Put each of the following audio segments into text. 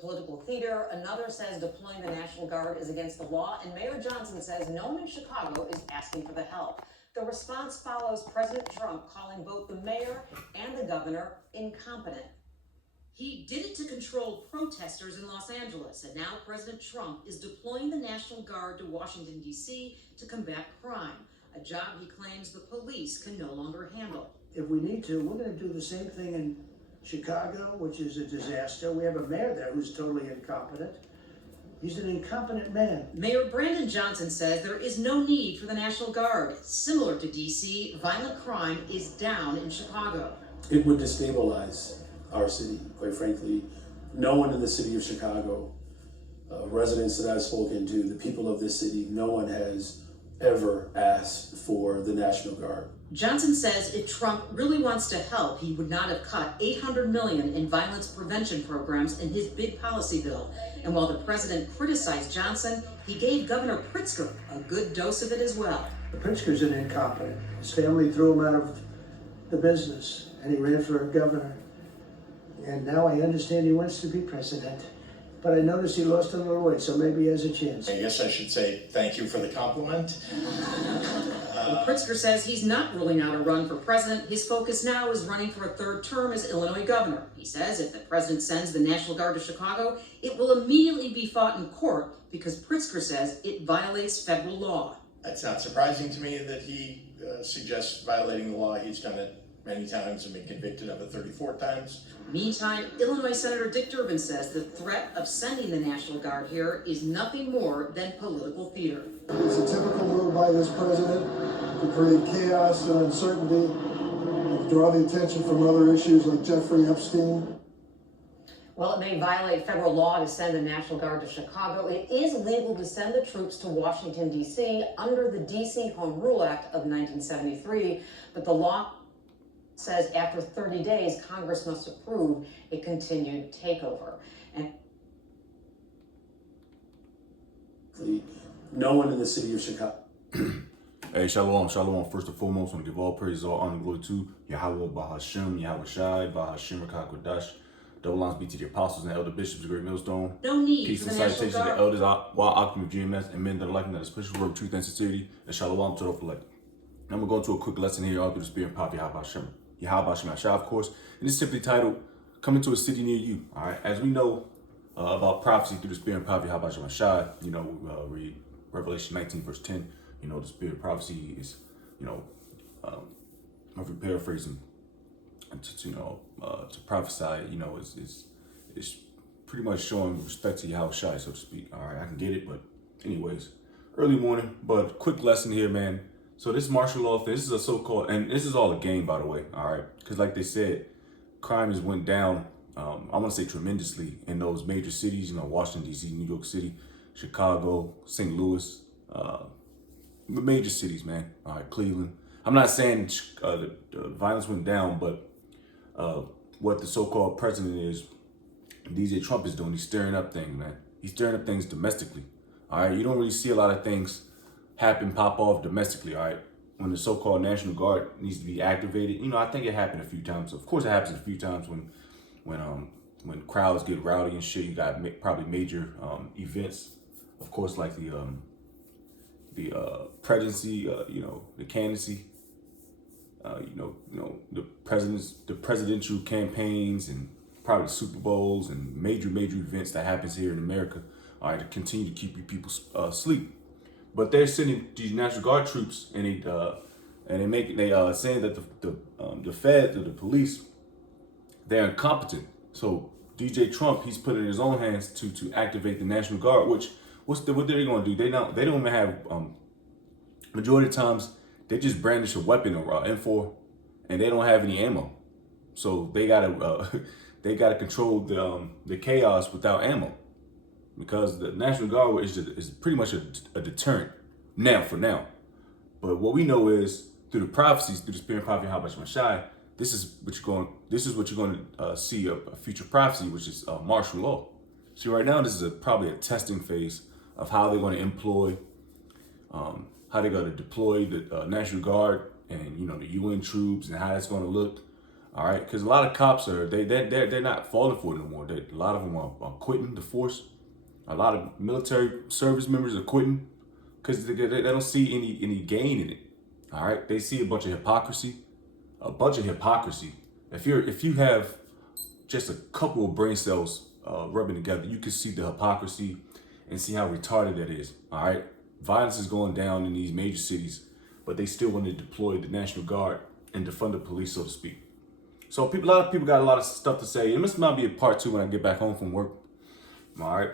political theater. Another says deploying the National Guard is against the law. And Mayor Johnson says no one in Chicago is asking for the help. The response follows President Trump calling both the mayor and the governor incompetent. He did it to control protesters in Los Angeles, and now President Trump is deploying the National Guard to Washington, D.C. to combat crime, a job he claims the police can no longer handle. If we need to, we're going to do the same thing in Chicago, which is a disaster. We have a mayor there who's totally incompetent. He's an incompetent man. Mayor Brandon Johnson says there is no need for the National Guard. Similar to D.C., violent crime is down in Chicago. It would destabilize our city, quite frankly. No one in the city of Chicago, residents that I've spoken to, the people of this city, no one has ever asked for the National Guard. Johnson says if Trump really wants to help, he would not have cut $800 million in violence prevention programs in his big policy bill. And while the president criticized Johnson, he gave Governor Pritzker a good dose of it as well. Pritzker's an incompetent. His family threw him out of the business, and he ran for governor. And now I understand he wants to be president. But I noticed he lost a little weight, so maybe he has a chance. I guess I should say thank you for the compliment. Pritzker says he's not ruling out a run for president. His focus now is running for a third term as Illinois governor. He says if the president sends the National Guard to Chicago, it will immediately be fought in court because Pritzker says it violates federal law. It's not surprising to me that he suggests violating the law. He's done it many times and been convicted of it 34 times. Meantime, Illinois Senator Dick Durbin says the threat of sending the National Guard here is nothing more than political theater. It's a typical move by this president to create chaos and uncertainty, and draw the attention from other issues like Jeffrey Epstein. Well, it may violate federal law to send the National Guard to Chicago. It is legal to send the troops to Washington, D.C. under the D.C. Home Rule Act of 1973, but the law says after 30 days, Congress must approve a continued takeover. And no one in the city of Chicago. Hey, shalom, shalom. First and foremost, I want to give all praise, all honor, and glory to Yahweh, Bahashem, Yahweh Shai, Bahashem, Rakah Kodash. Double honors be to the apostles and elder bishops of Great Millstone. no need Peace for and the National salutation to Guard. the elders, while Occupant of GMS, and men that are liking that special word of truth and sincerity, and shalom to the elect. I'm going to go into a quick lesson here, all through the spirit and power of Yahweh Hashem. Yahweh Hashem Hashai, of course, and it's simply titled, Coming to a City Near You. All right, as we know about prophecy through the spirit and power of Yahweh Hashem Hashai, you know, we read Revelation 19, verse 10, you know, the spirit of prophecy is, you know, I'm paraphrasing, to prophesy, you know, it's pretty much showing respect to Yahweh Shai, so to speak. All right, I can get it, but anyways, early morning, but quick lesson here, man. So this martial law thing, this is a so-called, and this is all a game, by the way, all right? Because like they said, crime has went down, I want to say tremendously in those major cities, you know, Washington, D.C., New York City, Chicago, St. Louis, major cities, man, all right, Cleveland. I'm not saying the violence went down, but what the so-called president is, DJ Trump is doing, he's stirring up things, man. He's stirring up things domestically, all right? You don't really see a lot of things pop off domestically, all right? When the so-called National Guard needs to be activated, you know, I think it happened a few times. Of course, it happens a few times when crowds get rowdy and shit. You got probably major events, of course, like the presidency, you know, the candidacy, the presidential campaigns, and probably Super Bowls and major events that happens here in America, all right, to continue to keep you people asleep. But they're sending these National Guard troops, and they saying that the Fed, the police, they're incompetent. So DJ Trump, he's put it in his own hands to activate the National Guard. Which what they're going to do? They don't even have majority of times they just brandish a weapon or M4, and they don't have any ammo. So they gotta control the chaos without ammo. Because the National Guard is pretty much a deterrent for now. But what we know is through the prophecies, through the spirit and prophecy, Yahweh Shai, this is what you're going to see a future prophecy, which is martial law. See, right now this is probably a testing phase of how they're going to employ, how they're going to deploy the National Guard and, you know, the UN troops and how that's going to look. All right, because a lot of cops they're not falling for it no more. A lot of them are quitting the force. A lot of military service members are quitting because they don't see any gain in it. All right, they see a bunch of hypocrisy. If you have just a couple of brain cells rubbing together, you can see the hypocrisy and see how retarded that is. All right, violence is going down in these major cities, but they still want to deploy the National Guard and defund the police, so to speak. So a lot of people got a lot of stuff to say. And this might be a part 2 when I get back home from work. All right,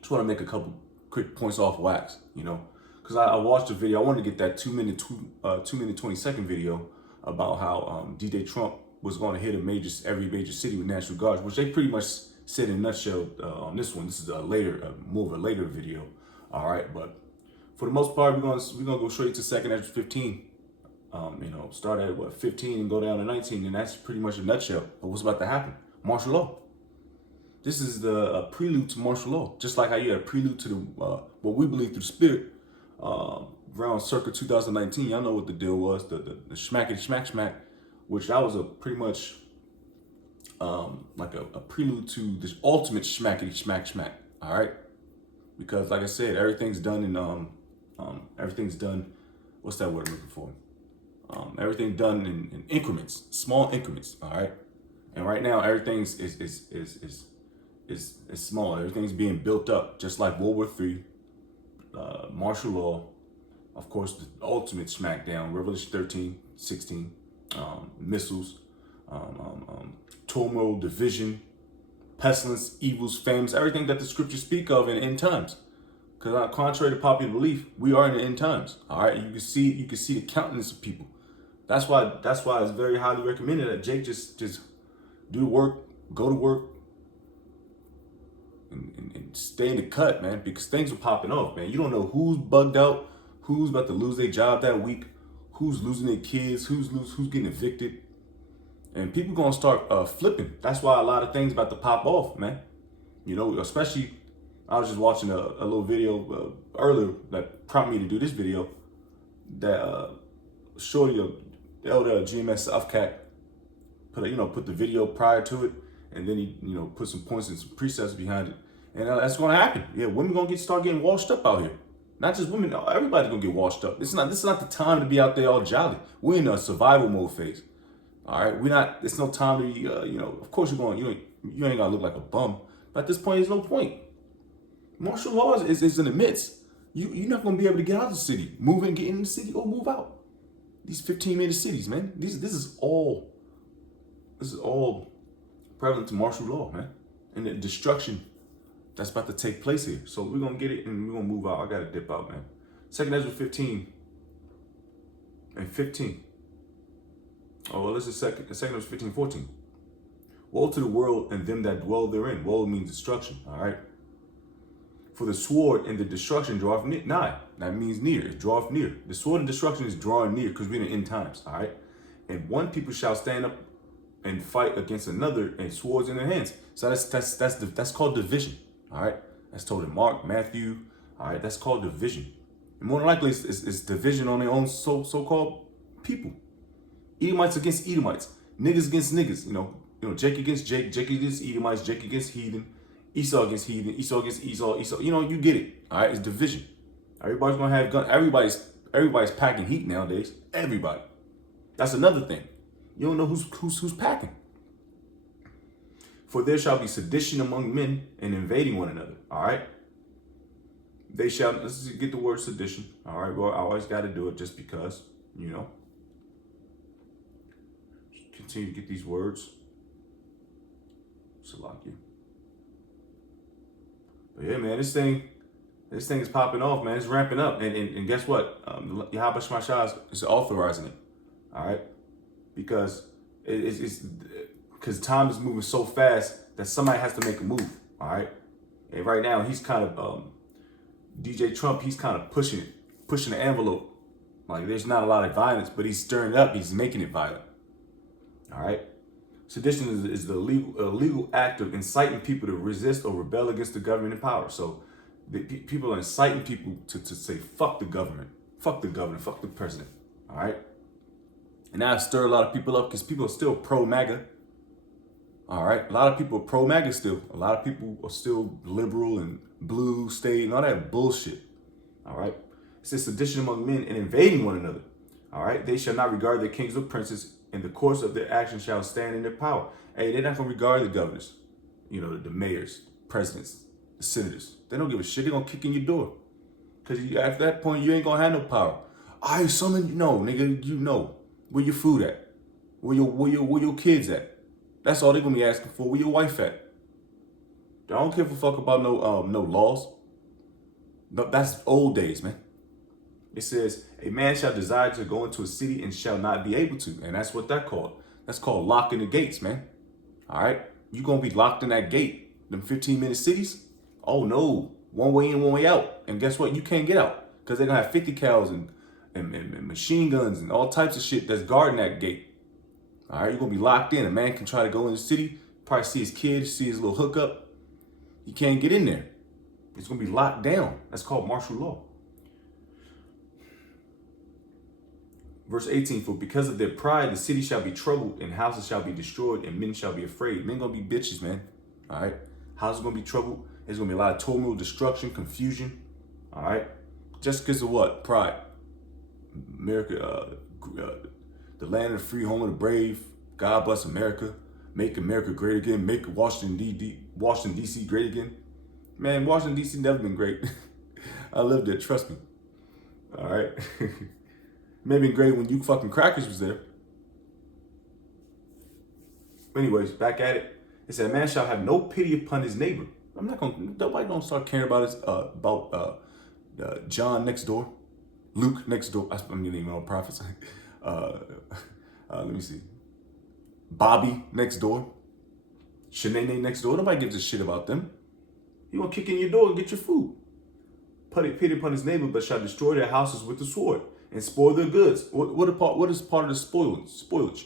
just want to make a couple quick points off wax, because I watched a video. I wanted to get that 2 minute 20-second video about how DJ Trump was going to hit every major city with National Guards, which they pretty much said in a nutshell on this one. This is more of a later video. All right, but for the most part, we're gonna go straight to second Ezra 15. Start at 15 and go down to 19, and that's pretty much a nutshell of what's about to happen. Martial law. This is the prelude to martial law, just like how you had a prelude to the what we believe through the spirit around circa 2019. Y'all know what the deal was, the schmackety smack, which that was a pretty much like a prelude to this ultimate schmackety smack. All right, because like I said, everything's done in everything's done. What's that word I'm looking for? Everything done in increments, small increments. All right, and right now everything's is small. Everything's being built up, just like World War III, martial law, of course, the ultimate smackdown, Revelation 13, 16, missiles, turmoil, division, pestilence, evils, famines, everything that the scriptures speak of in end times. Because contrary to popular belief, we are in the end times. All right, you can see the countenance of people. That's why it's very highly recommended that Jake just do the work, go to work, and stay in the cut, man, because things are popping off, man. You don't know who's bugged out, who's about to lose their job that week, who's losing their kids, who's getting evicted, and people gonna start flipping. That's why a lot of things about to pop off, man. Especially. I was just watching a little video earlier that prompted me to do this video that Shorty, the elder GMS South Cat, put the video prior to it, and then he put some points and some precepts behind it, and that's going to happen. Yeah, women gonna start getting washed up out here. Not just women, everybody's gonna get washed up. This is not the time to be out there all jolly. We're in a survival mode phase. All right, it's no time to be. Of course you ain't gotta look like a bum. But at this point, there's no point. Martial law is in the midst. You're not going to be able to get out of the city. Move in, get in the city, or move out. These 15-minute cities, man. This is all prevalent to martial law, man. And the destruction that's about to take place here. So we're going to get it and we're going to move out. I got to dip out, man. 2 Ezra 15 and 15. Oh, well, this is 2 Ezra 15, 14. Woe to the world and them that dwell therein. Woe means destruction, all right? For the sword and the destruction draweth nigh. That means near. It draweth near. The sword and destruction is drawing near because we're in the end times. All right. And one people shall stand up and fight against another, and swords in their hands. So that's called division. All right. That's told in Mark, Matthew. All right. That's called division. And more than likely, it's division on their own so-called people. Edomites against Edomites. Niggas against niggas. Jake against Jake. Jake against Edomites. Jake against heathen. Esau against heathen, Esau against Esau. You get it. All right, it's division. Everybody's gonna have guns. Everybody's packing heat nowadays. Everybody. That's another thing. You don't know who's packing. For there shall be sedition among men and invading one another. All right. They shall. Let's get the word sedition. All right. Well, I always got to do it just because. Continue to get these words. Salakia. But yeah, man, this thing is popping off, man. It's ramping up, and guess what? Yahweh Shemashah is authorizing it. All right, because because time is moving so fast that somebody has to make a move. All right, and right now he's kind of DJ Trump. He's kind of pushing the envelope. Like there's not a lot of violence, but he's stirring it up. He's making it violent. All right. Sedition is the legal act of inciting people to resist or rebel against the government in power. So people are inciting people to say, fuck the government, fuck the president, all right? And that stir a lot of people up because people are still pro-MAGA. All right, a lot of people are pro-MAGA still. A lot of people are still liberal and blue state and all that bullshit. All right, it says sedition among men and invading one another. All right, they shall not regard their kings or princes, and the course of their actions shall stand in their power. Hey, they're not gonna regard the governors, you know, the mayors, presidents, the senators. They don't give a shit. They're gonna kick in your door, cause at that point you ain't gonna have no power. I summon you. No, nigga, you know where your food at, where your kids at. That's all they're gonna be asking for. Where your wife at? I don't give a fuck about no laws. No, that's old days, man. It says a man shall desire to go into a city and shall not be able to, and that's what that called. That's called locking the gates, man. All right, you gonna be locked in that gate. Them 15-minute cities. Oh no, one way in, one way out. And guess what? You can't get out because they're gonna have 50 cals and machine guns and all types of shit that's guarding that gate. All right, you're gonna be locked in. A man can try to go in the city, probably see his kid, see his little hookup. He can't get in there. It's gonna be locked down. That's called martial law. Verse 18, for because of their pride, the city shall be troubled and houses shall be destroyed and men shall be afraid. Men gonna be bitches, man. All right, houses gonna be troubled. There's gonna be a lot of turmoil, destruction, confusion. All right, just because of what? Pride. America, the land of the free, home of the brave. God bless America. Make America great again. Make Washington D.C. great again. Man, Washington D.C. never been great. I lived there, trust me. All right. Maybe great when you fucking crackers was there. Anyways, back at it. It said, man shall have no pity upon his neighbor. Nobody gonna start caring about his, John next door. Luke next door. I'm gonna name all prophets. Let me see. Bobby next door. Shanae next door. Nobody gives a shit about them. You gonna kick in your door and get your food. Pity upon his neighbor, but shall destroy their houses with the sword and spoil their goods. What is part of the spoilage?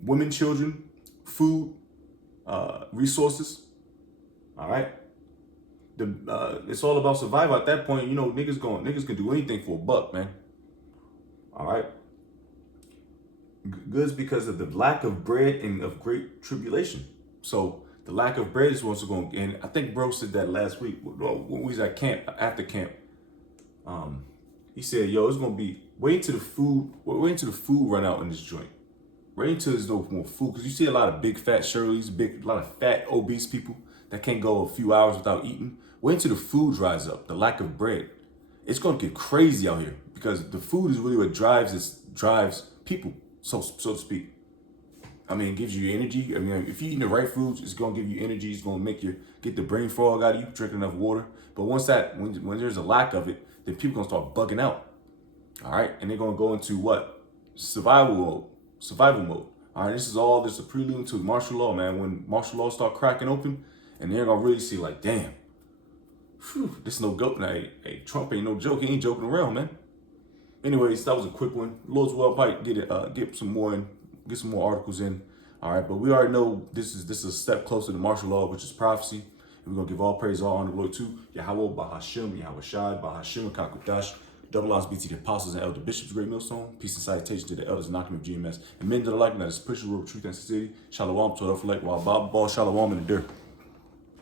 Women, children, food, resources. All right. It's all about survival at that point. You know, niggas can do anything for $1, man. All right. Goods because of the lack of bread and of great tribulation. So the lack of bread is what's going to, and I think bro said that last week when we was at camp, after camp. He said, yo, it's going to be, wait until the food run out in this joint. Wait until there's no more food. Because you see a lot of big fat Shirleys, a lot of fat obese people that can't go a few hours without eating. Wait until the food dries up, the lack of bread. It's going to get crazy out here because the food is really what drives people, so to speak. I mean, it gives you energy. I mean, if you're eating the right foods, it's going to give you energy. It's going to make you get the brain fog out of you, drinking enough water. But when there's a lack of it, then people going to start bugging out. All right. And they're going to go into what? Survival mode. All right. This is a prelude to martial law, man. When martial law start cracking open and they're going to really see like, damn, this is no joke. Now, hey, Trump ain't no joke. He ain't joking around, man. Anyways, that was a quick one. Lord's will probably get some more articles in. All right, but we already know this is a step closer to martial law, which is prophecy. And we're gonna give all praise, all honor, glory to Yahweh, Bahashim, Yahweh Shai, Bahashim, Kakudash, double odds be to the apostles and elder bishops, great millstone. Peace and salutation to the elders and knocking of GMS. And men that are like that is pushing the road of truth and sincerity. Shalom to the elect, while Bob Ball, Shalom in the dirt.